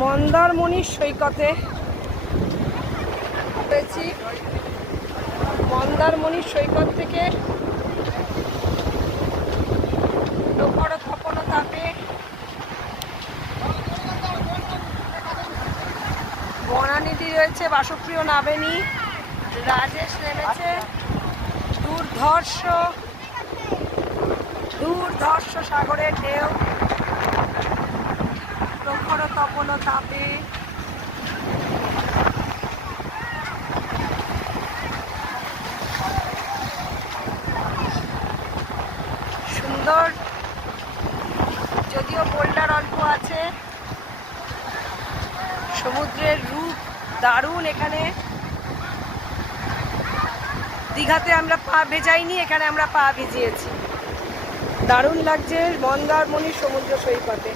মন্দারমণির সৈকতে রয়েছি। মন্দারমণির সৈকত থেকে প্রখর তপন তাপে বনানিধি রয়েছে, বাসপ্রিয় নাবেনি, রাজেশ নেমেছে। দুর্ধর্ষ সাগরের ঢেউ, প্রখর তপন তাপে সুন্দর, যদিও বোল্ডার অল্প আছে। সমুদ্রের রূপ দারুণ। এখানে দীঘাতে আমরা পা ভেজাইনি, এখানে আমরা পা ভিজিয়েছি। দারুণ লাগছে মন্দারমণির সমুদ্র সৈকতে।